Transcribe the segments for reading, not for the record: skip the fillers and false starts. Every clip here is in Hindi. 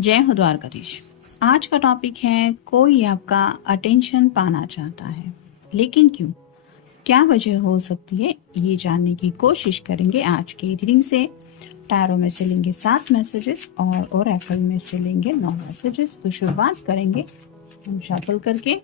जय हो द्वारकाधीश। आज का टॉपिक है कोई आपका अटेंशन पाना चाहता है, लेकिन क्यों? क्या वजह हो सकती है, ये जानने की कोशिश करेंगे आज की रीडिंग से। टैरो में से लेंगे 7 मैसेजेस और ओरेकल में से लेंगे 9 मैसेजेस। तो शुरुआत करेंगे हम शफल करके।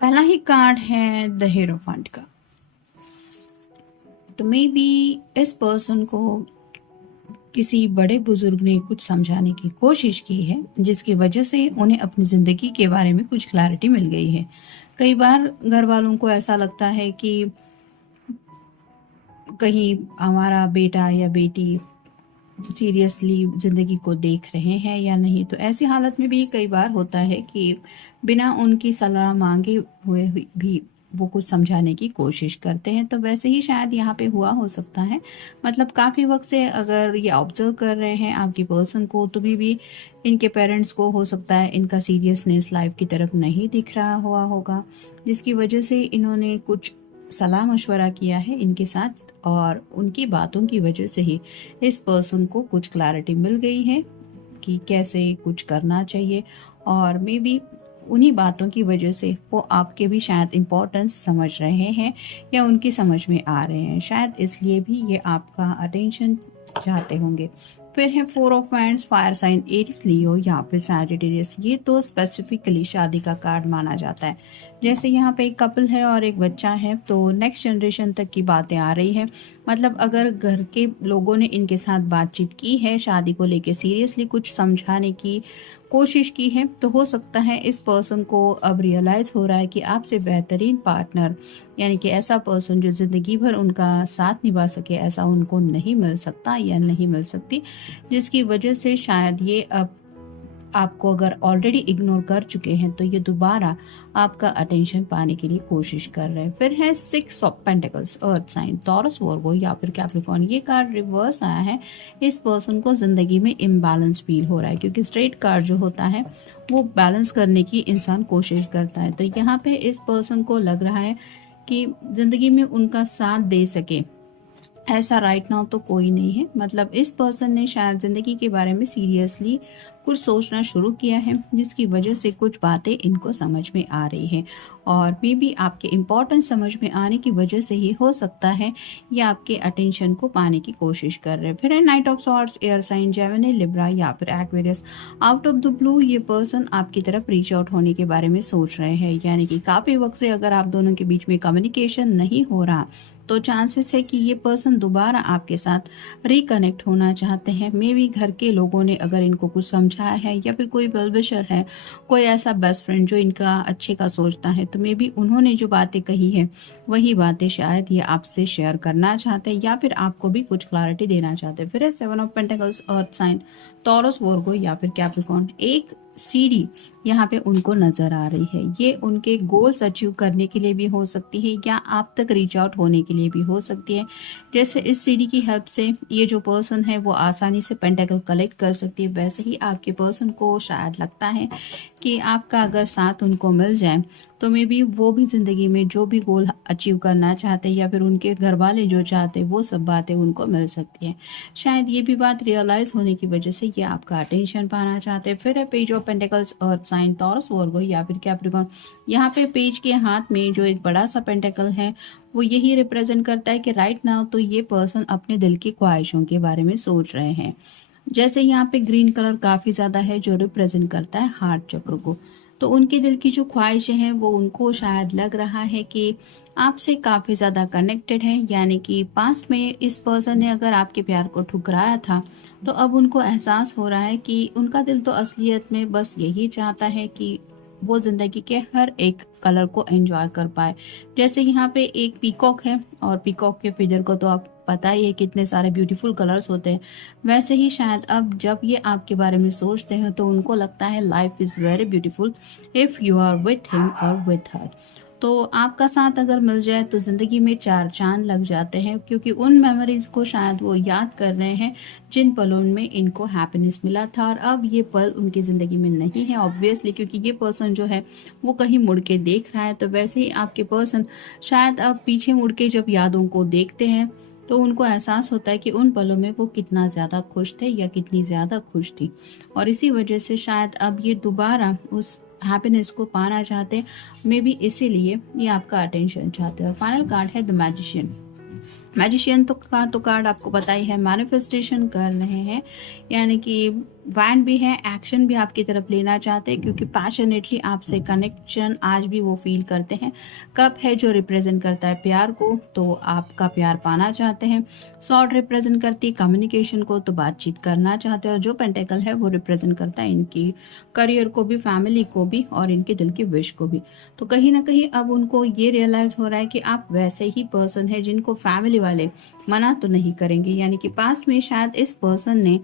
पहला ही कार्ड है द हेरोफेंट का। तो मे बी इस पर्सन को किसी बड़े बुजुर्ग ने कुछ समझाने की कोशिश की है, जिसकी वजह से उन्हें अपनी जिंदगी के बारे में कुछ क्लैरिटी मिल गई है। कई बार घर वालों को ऐसा लगता है कि कहीं हमारा बेटा या बेटी सीरियसली ज़िंदगी को देख रहे हैं या नहीं। तो ऐसी हालत में भी कई बार होता है कि बिना उनकी सलाह मांगे हुए भी वो कुछ समझाने की कोशिश करते हैं। तो वैसे ही शायद यहाँ पे हुआ हो सकता है। मतलब काफ़ी वक्त से अगर ये ऑब्जर्व कर रहे हैं आपकी पर्सन को, तो भी इनके पेरेंट्स को हो सकता है इनका सीरियसनेस लाइफ की तरफ नहीं दिख रहा हुआ होगा, जिसकी वजह से इन्होंने कुछ सलाह मशवरा किया है इनके साथ, और उनकी बातों की वजह से ही इस पर्सन को कुछ क्लैरिटी मिल गई है कि कैसे कुछ करना चाहिए। और मे बी उन्हीं बातों की वजह से वो आपके भी शायद इम्पोर्टेंस समझ रहे हैं या उनकी समझ में आ रहे हैं। शायद इसलिए भी ये आपका अटेंशन चाहते होंगे। फिर है 4 of wands, fire sign Aries, Leo, यहाँ पे सैजिटेरियस। ये तो स्पेसिफिकली शादी का कार्ड माना जाता है। जैसे यहाँ पे एक कपल है और एक बच्चा है, तो नेक्स्ट जनरेशन तक की बातें आ रही है। मतलब अगर घर के लोगों ने इनके साथ बातचीत की है, शादी को लेके सीरियसली कुछ समझाने की कोशिश की है, तो हो सकता है इस पर्सन को अब रियलाइज़ हो रहा है कि आपसे बेहतरीन पार्टनर, यानी कि ऐसा पर्सन जो ज़िंदगी भर उनका साथ निभा सके, ऐसा उनको नहीं मिल सकता या नहीं मिल सकती, जिसकी वजह से शायद ये अब आपको अगर ऑलरेडी इग्नोर कर चुके हैं तो ये दोबारा आपका अटेंशन पाने के लिए कोशिश कर रहे हैं। फिर है 6 of pentacles, earth sign, Taurus, Virgo या फिर कैप्रिकॉर्न। ये कार्ड रिवर्स आया है। इस पर्सन को जिंदगी में इम्बैलेंस फील हो रहा है, क्योंकि स्ट्रेट कार्ड जो होता है वो बैलेंस करने की इंसान कोशिश करता है। तो यहाँ पे इस पर्सन को लग रहा है कि जिंदगी में उनका साथ दे सके ऐसा राइट नाउ तो कोई नहीं है। मतलब इस पर्सन ने शायद ज़िंदगी के बारे में सीरियसली कुछ सोचना शुरू किया है, जिसकी वजह से कुछ बातें इनको समझ में आ रही है। और मे बी आपके इम्पोर्टेंस समझ में आने की वजह से ही हो सकता है ये आपके अटेंशन को पाने की कोशिश कर रहे हैं। फिर है knight of swords, air sign, Gemini, Libra या फिर Aquarius. Out of the blue ये पर्सन आपकी तरफ रीच आउट होने के बारे में सोच रहे हैं, यानी कि काफ़ी वक्त से अगर आप दोनों के बीच में कम्युनिकेशन नहीं हो रहा तो चांसेस है कि ये पर्सन दोबारा आपके साथ रिकनेक्ट होना चाहते हैं। मे बी घर के लोगों ने अगर इनको कुछ समझाया है या फिर कोई वेलविशर है, कोई ऐसा बेस्ट फ्रेंड जो इनका अच्छे का सोचता है, तो मे बी उन्होंने जो बातें कही है वही बातें शायद ये आपसे शेयर करना चाहते हैं या फिर आपको भी कुछ क्लैरिटी देना चाहते हैं। फिर है 7 of pentacles, earth sign, Taurus, Virgo या फिर कैप्रिकॉर्न। एक सीढ़ी यहाँ पे उनको नजर आ रही है, ये उनके गोल्स अचीव करने के लिए भी हो सकती है या आप तक रीच आउट होने के लिए भी हो सकती है। जैसे इस सीढ़ी की हेल्प से ये जो पर्सन है वो आसानी से पेंटाकल कलेक्ट कर सकती है, वैसे ही आपके पर्सन को शायद लगता है कि आपका अगर साथ उनको मिल जाए तो मे बी वो भी ज़िंदगी में जो भी गोल अचीव करना चाहते हैं या फिर उनके घर वाले जो चाहते हैं वो सब बातें उनको मिल सकती हैं। शायद ये भी बात रियलाइज़ होने की वजह से ये आपका अटेंशन पाना चाहते हैं। फिर है page of pentacles, earth sign, Taurus, Virgo या फिर कैप्रिकॉर्न। यहाँ पे पेज के हाथ में जो एक बड़ा सा पेंटिकल है वो यही रिप्रेजेंट करता है कि राइट नाउ तो ये पर्सन अपने दिल की ख्वाहिशों के बारे में सोच रहे हैं। जैसे यहाँ पे ग्रीन कलर काफ़ी ज़्यादा है जो रिप्रेजेंट करता है हार्ट चक्र को, तो उनके दिल की जो ख्वाहिशें हैं वो उनको शायद लग रहा है कि आपसे काफ़ी ज़्यादा कनेक्टेड है, यानी कि पास्ट में इस पर्सन ने अगर आपके प्यार को ठुकराया था तो अब उनको एहसास हो रहा है कि उनका दिल तो असलियत में बस यही चाहता है कि वो ज़िंदगी के हर एक कलर को एंजॉय कर पाए। जैसे यहाँ पे एक पीकॉक है और पीकॉक के फिगर को तो आप पता ही है कितने सारे ब्यूटीफुल कलर्स होते हैं, वैसे ही शायद अब जब ये आपके बारे में सोचते हैं तो उनको लगता है life is very beautiful if you are with him और विथ हर। तो आपका साथ अगर मिल जाए तो ज़िंदगी में चार चांद लग जाते हैं, क्योंकि उन मेमोरीज़ को शायद वो याद कर रहे हैं जिन पलों में इनको हैप्पीनेस मिला था और अब ये पल उनकी ज़िंदगी में नहीं है ऑब्वियसली, क्योंकि ये पर्सन जो है वो कहीं मुड़ के देख रहा है। तो वैसे ही आपके पर्सन शायद अब पीछे मुड़ के जब यादों को देखते हैं तो उनको एहसास होता है कि उन पलों में वो कितना ज़्यादा खुश थे या कितनी ज़्यादा खुश थी, और इसी वजह से शायद अब ये दोबारा उस हैप्पीनेस को पाना चाहते हैं। मे बी इसीलिए ये आपका अटेंशन चाहते हैं। और फाइनल कार्ड है द मैजिशियन। मैजिशियन तो कार्ड आपको पता ही है, मैनिफेस्टेशन कर रहे हैं, यानी कि वैंड भी है, एक्शन भी आपकी तरफ लेना चाहते हैं, क्योंकि पैशनेटली आपसे कनेक्शन आज भी वो फील करते हैं। कप है जो रिप्रेजेंट करता है प्यार को, तो आपका प्यार पाना चाहते हैं। सॉर्ड रिप्रेजेंट करती है कम्युनिकेशन को, तो बातचीत करना चाहते हैं। और जो पेंटेकल है वो रिप्रेजेंट करता है इनकी करियर को भी, फैमिली को भी और इनके दिल की विश को भी। तो कहीं ना कहीं अब उनको ये रियलाइज हो रहा है कि आप वैसे ही पर्सन है जिनको फैमिली वाले मना तो नहीं करेंगे, यानी कि पास्ट में शायद इस पर्सन ने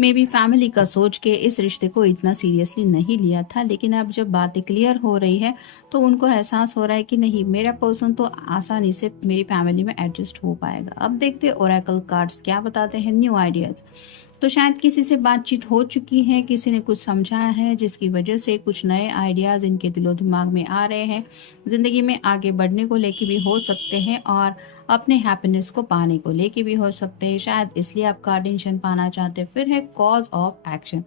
मे बी फैमिली का सोच के इस रिश्ते को इतना सीरियसली नहीं लिया था, लेकिन अब जब बातें क्लियर हो रही है तो उनको एहसास हो रहा है कि नहीं, मेरा पर्सन तो आसानी से मेरी फैमिली में एडजस्ट हो पाएगा। अब देखते हैं ओरेकल कार्ड्स क्या बताते हैं। न्यू आइडियाज़, तो शायद किसी से बातचीत हो चुकी है, किसी ने कुछ समझाया है जिसकी वजह से कुछ नए आइडियाज़ इनके दिलो दिमाग में आ रहे हैं। ज़िंदगी में आगे बढ़ने को लेके भी हो सकते हैं और अपने हैप्पीनेस को पाने को लेके भी हो सकते हैं, शायद इसलिए आप का अटेंशन पाना चाहते हैं। फिर है कॉज ऑफ एक्शन,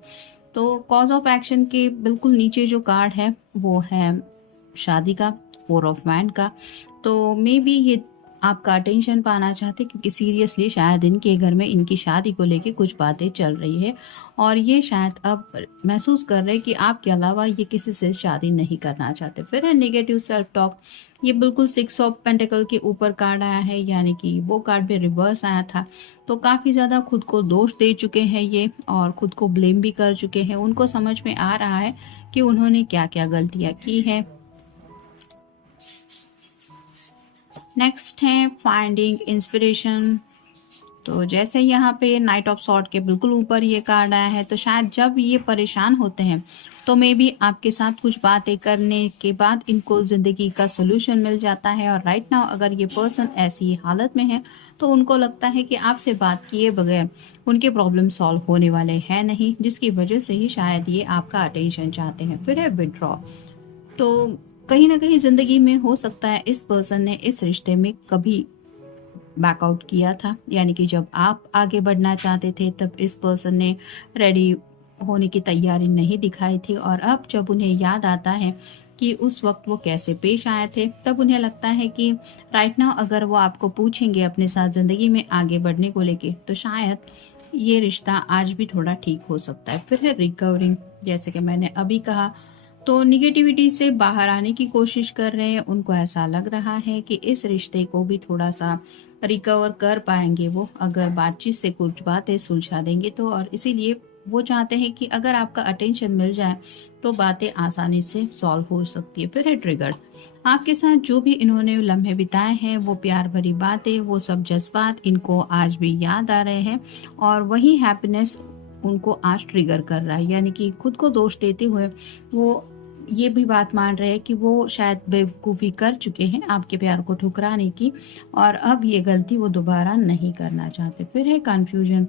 तो कॉज ऑफ एक्शन के बिल्कुल नीचे जो कार्ड है वो है शादी का, 4 ऑफ वैंड का। तो मे बी ये आपका अटेंशन पाना चाहते, क्योंकि सीरियसली शायद इनके घर में इनकी शादी को लेके कुछ बातें चल रही है और ये शायद अब महसूस कर रहे हैं कि आपके अलावा ये किसी से शादी नहीं करना चाहते। फिर है नेगेटिव सेल्फ टॉक, ये बिल्कुल 6 ऑफ पेंटिकल के ऊपर कार्ड आया है, यानी कि वो कार्ड भी रिवर्स आया था। तो काफ़ी ज़्यादा खुद को दोष दे चुके हैं ये और खुद को ब्लेम भी कर चुके हैं। उनको समझ में आ रहा है कि उन्होंने क्या क्या गलतियाँ की हैं। नेक्स्ट है फाइंडिंग इंस्पिरेशन, तो जैसे यहाँ पे नाइट ऑफ सॉर्ड के बिल्कुल ऊपर ये कार्ड आया है, तो शायद जब ये परेशान होते हैं तो मे बी आपके साथ कुछ बातें करने के बाद इनको ज़िंदगी का सोल्यूशन मिल जाता है। और राइट नाउ अगर ये पर्सन ऐसी हालत में है तो उनको लगता है कि आपसे बात किए बगैर उनके प्रॉब्लम सॉल्व होने वाले हैं नहीं, जिसकी वजह से ही शायद ये आपका अटेंशन चाहते हैं। फिर है विड्रॉ, तो कहीं ना कहीं ज़िंदगी में हो सकता है इस पर्सन ने इस रिश्ते में कभी बैकआउट किया था, यानी कि जब आप आगे बढ़ना चाहते थे तब इस पर्सन ने रेडी होने की तैयारी नहीं दिखाई थी, और अब जब उन्हें याद आता है कि उस वक्त वो कैसे पेश आए थे, तब उन्हें लगता है कि राइट नाउ अगर वो आपको पूछेंगे अपने साथ ज़िंदगी में आगे बढ़ने को लेके, तो शायद ये रिश्ता आज भी थोड़ा ठीक हो सकता है। फिर है रिकवरिंग, जैसे कि मैंने अभी कहा, तो निगेटिविटी से बाहर आने की कोशिश कर रहे हैं। उनको ऐसा लग रहा है कि इस रिश्ते को भी थोड़ा सा रिकवर कर पाएंगे वो, अगर बातचीत से कुछ बातें सुलझा देंगे तो, और इसीलिए वो चाहते हैं कि अगर आपका अटेंशन मिल जाए तो बातें आसानी से सॉल्व हो सकती है। फिर है ट्रिगर, आपके साथ जो भी इन्होंने लम्हे बिताए हैं, वो प्यार भरी बातें, वो सब जज्बात इनको आज भी याद आ रहे हैं, और वही हैप्पीनेस उनको आज ट्रिगर कर रहा है। यानी कि खुद को दोष देते हुए वो ये भी बात मान रहे हैं कि वो शायद बेवकूफ़ी कर चुके हैं आपके प्यार को ठुकराने की, और अब ये गलती वो दोबारा नहीं करना चाहते। फिर है कन्फ्यूजन,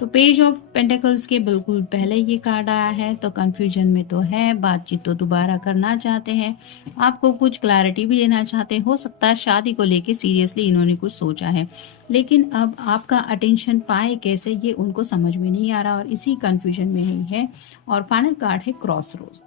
तो पेज ऑफ पेंटिकल्स के बिल्कुल पहले ये कार्ड आया है, तो कन्फ्यूजन में तो है, बातचीत तो दोबारा करना चाहते हैं, आपको कुछ क्लैरिटी भी लेना चाहते हैं। हो सकता है शादी को लेके सीरियसली इन्होंने कुछ सोचा है, लेकिन अब आपका अटेंशन पाए कैसे ये उनको समझ में नहीं आ रहा, और इसी कन्फ्यूजन में ही है। और फाइनल कार्ड है क्रॉस रोड,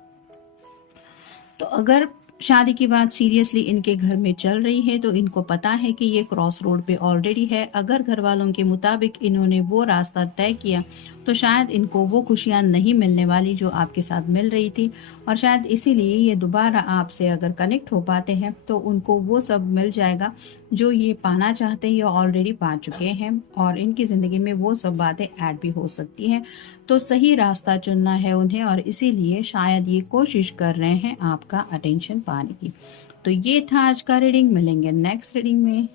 तो अगर शादी की बात सीरियसली इनके घर में चल रही है, तो इनको पता है कि ये क्रॉस रोड पे ऑलरेडी है। अगर घर वालों के मुताबिक इन्होंने वो रास्ता तय किया, तो शायद इनको वो खुशियाँ नहीं मिलने वाली जो आपके साथ मिल रही थी, और शायद इसीलिए ये दोबारा आपसे अगर कनेक्ट हो पाते हैं तो उनको वो सब मिल जाएगा जो ये पाना चाहते हैं या ऑलरेडी पा चुके हैं, और इनकी ज़िंदगी में वो सब बातें ऐड भी हो सकती हैं। तो सही रास्ता चुनना है उन्हें, और इसीलिए शायद ये कोशिश कर रहे हैं आपका अटेंशन पाने की। तो ये था आज का रीडिंग, मिलेंगे नेक्स्ट रीडिंग में।